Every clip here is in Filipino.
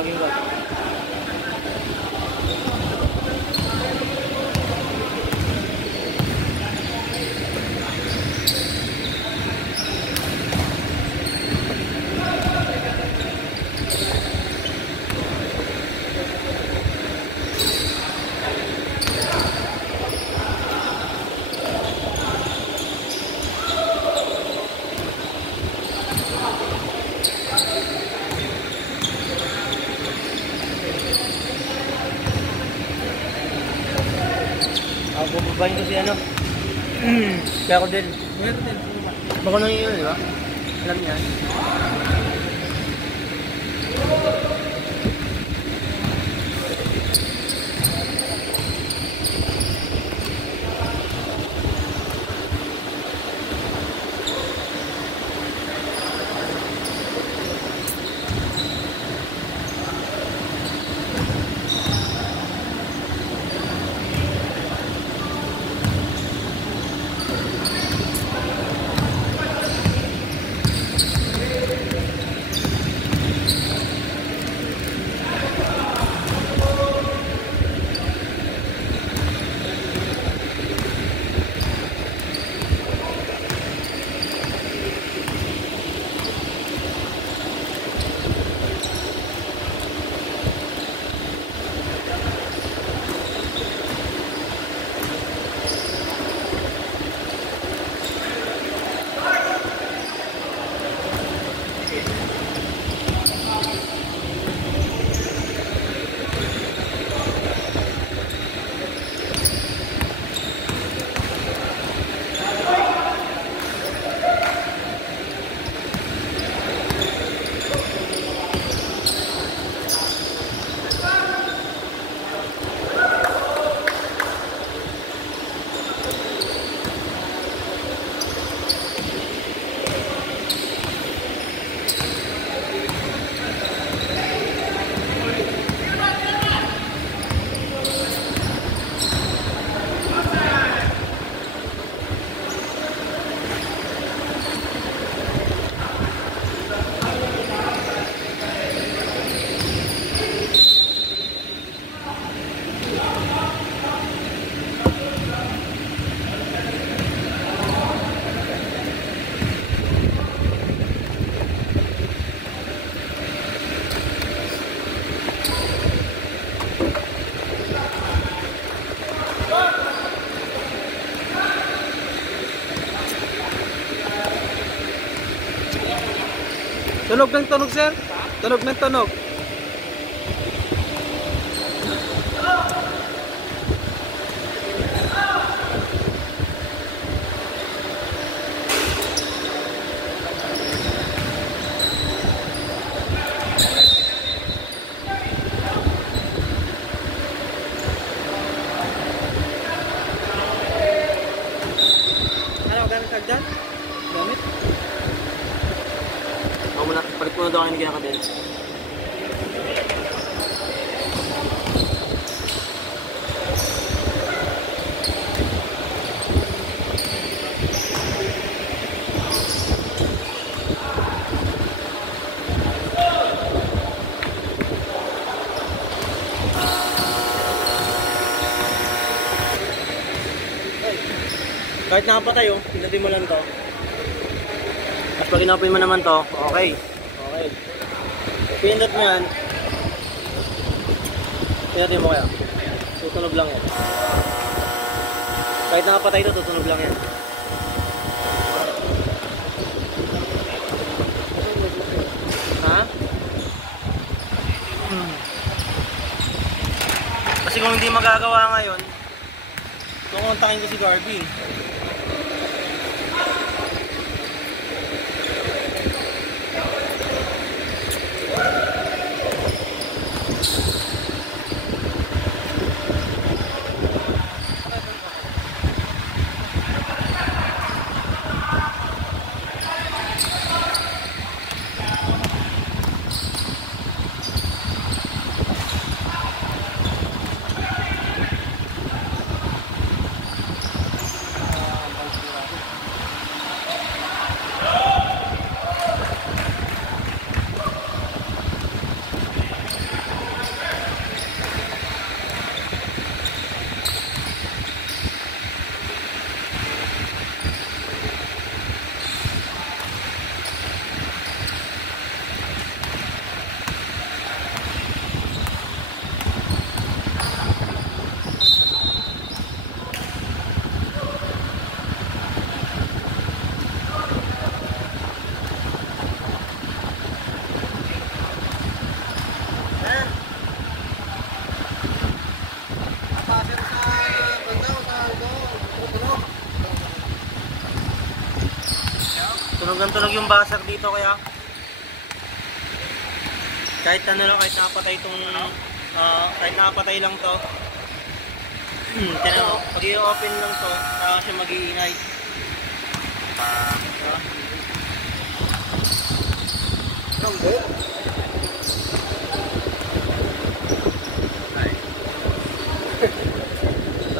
Laging wag. Bubabahin ko si ano. Kaya ako din. Baka nang yun, di ba? Alam niya. Tunog ng tunog, sir. Tunog ng tunog. Ano, gamit ka dyan? Gamit? Palit mo na daw ang hindi ka din. Kahit nakapatay, oh, pinatin mo lang to. At pag inapin mo naman to, okay. Okay. Pindot mo yan. Pinatin mo kaya. Tutunog lang yan. Kahit nakapatay ito, tutunog lang yan. Ha? Kasi kung hindi magagawa ngayon, kukontakin ko si Garby. hanggang tunog yung buzzer dito kaya kahit ano lang, kahit nakapatay itong kahit nakapatay lang to. Tinan mo, pag i-open lang to, saka siya mag-iingay.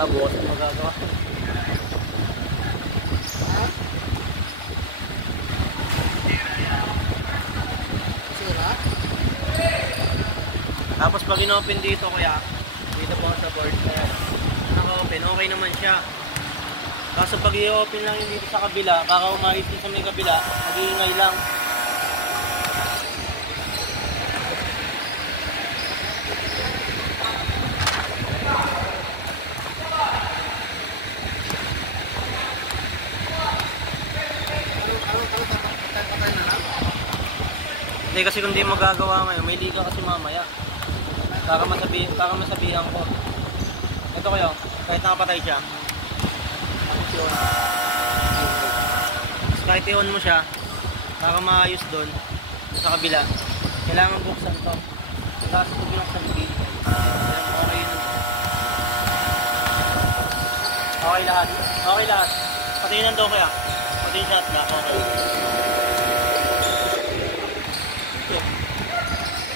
Bukas ang magagawa. Tapos pag in-open dito kuya, dito po sa board, naka-open, okay naman siya. Kaso pag i-open lang yung dito sa kabila, kakaumahit din sa may kabila, mag-iingay lang. Hindi kasi kung di magagawa ngayon, may liga kasi mamaya. Para masabihan ko. Ito kayo, kahit nakapatay siya. Kahit i-on mo siya, para maayos doon, sa kabila, kailangan buksan to. Tapos ito binuksan din. Okay lahat. Okay lahat. Patinan daw kaya. Patiin shot na. Okay.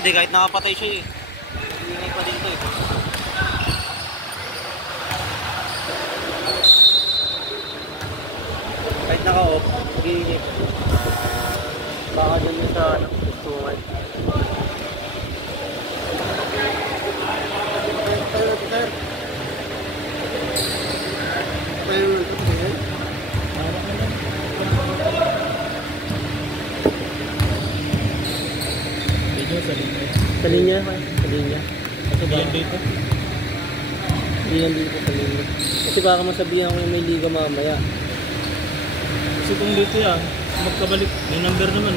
Hindi, kahit nakapatay siya eh. Nag-iingay pa din ito eh. Kahit naka-off, nag-iingay. Baka dyan yun sa tungan. Sa linya? Sa linya. Kasi baka dito? Hindi yan dito sa linya. Kasi baka masabihan ko yung may liga mamaya. Kasi kung dito yan, magkabalik. May number naman.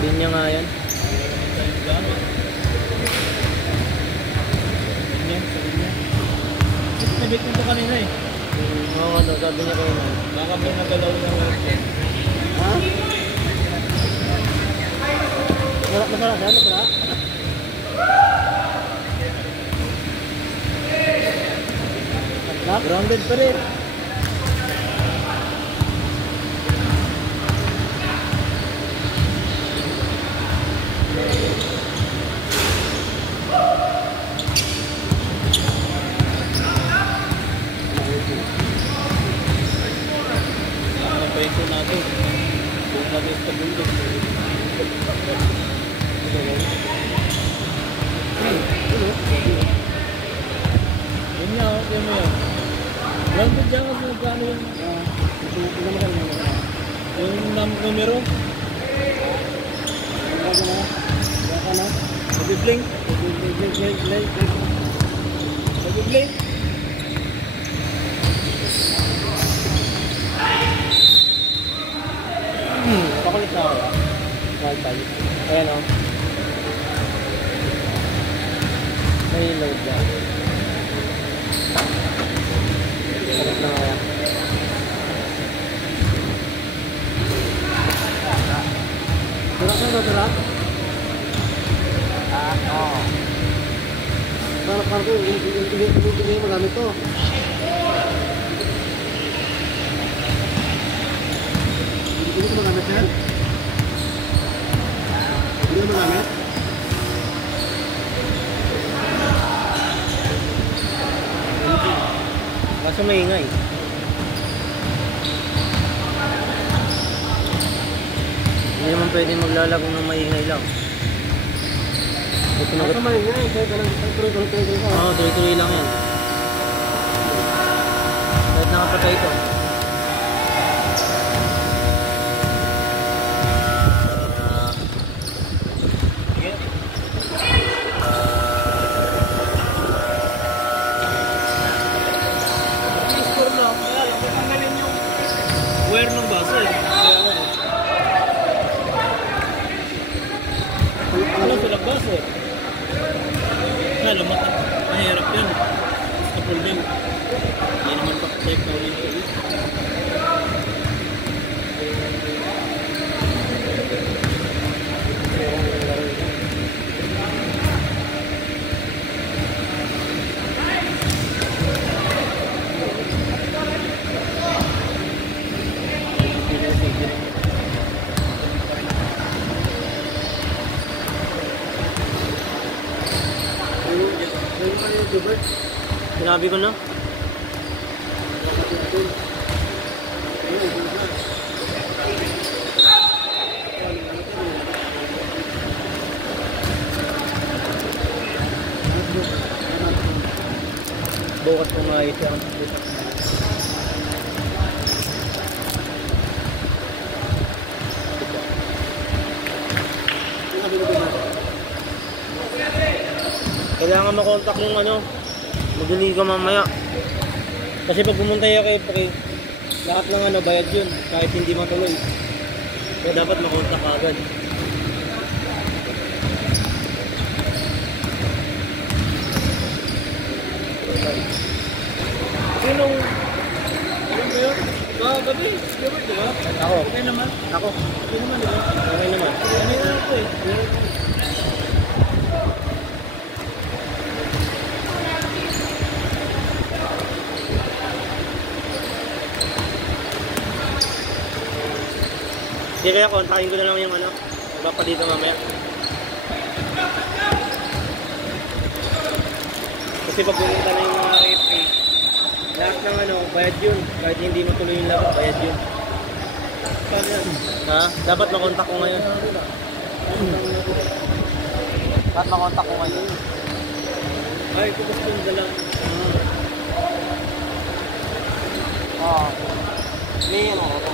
Linya nga yan. Nabit nito kanina eh. Oo, ano, sabi niya kayo na. Baka may nagalaw na Ha? Masarap yan, masarap? grounded pa rin. Ito natin. Kung natin sa bundok. Yun nga, okay mo yan. Grounded dyan kasi nagkano yun. Yung numero. Nag-blink. Nag-blink. Pakulit na ako. Wifi. Ayan o. May load dyan. Pakulit na kaya. Turak na ba turak? Oo. Parang ko, hindi magamit to. Hindi mo magamit yan? Hindi mo magamit? Kaso maingay. Hindi naman pwede maglalaro ng maingay lang. Kaso maingay? Tuloy-tuloy. Oo, tuloy-tuloy lang yan. Kahit nakapatay ito. eh. Lumatag. Mahirap yan. Sa problem. Hindi naman pa-check na ulit. Sinabi ko na. Bukas ko nga ito ang kailangan makontak yung ano, magdali ka mamaya. Kasi pag pumunta kayo kay Pre, lahat ng ano, bayad yun, kahit hindi matuloy. So dapat makontak ka agad. Sinong? Ano ba yun? Gabi. Gabi, di ba? Ako. Okay naman. Ako. Okay naman, di ba? Okay naman. Ano yun ako eh? Hindi kaya kontakin ko na lang yung ano, iba pa dito mamaya. Kasi pag pumunta na yung mga referee, lahat ng ano, bayad yun. Kahit hindi mo tuloy yung laro, bayad yun. Paano yan? Ha? Dapat makontak ko ngayon. Dapat makontak ko ngayon. Ay, kupos yung dalang. Oo. May ano,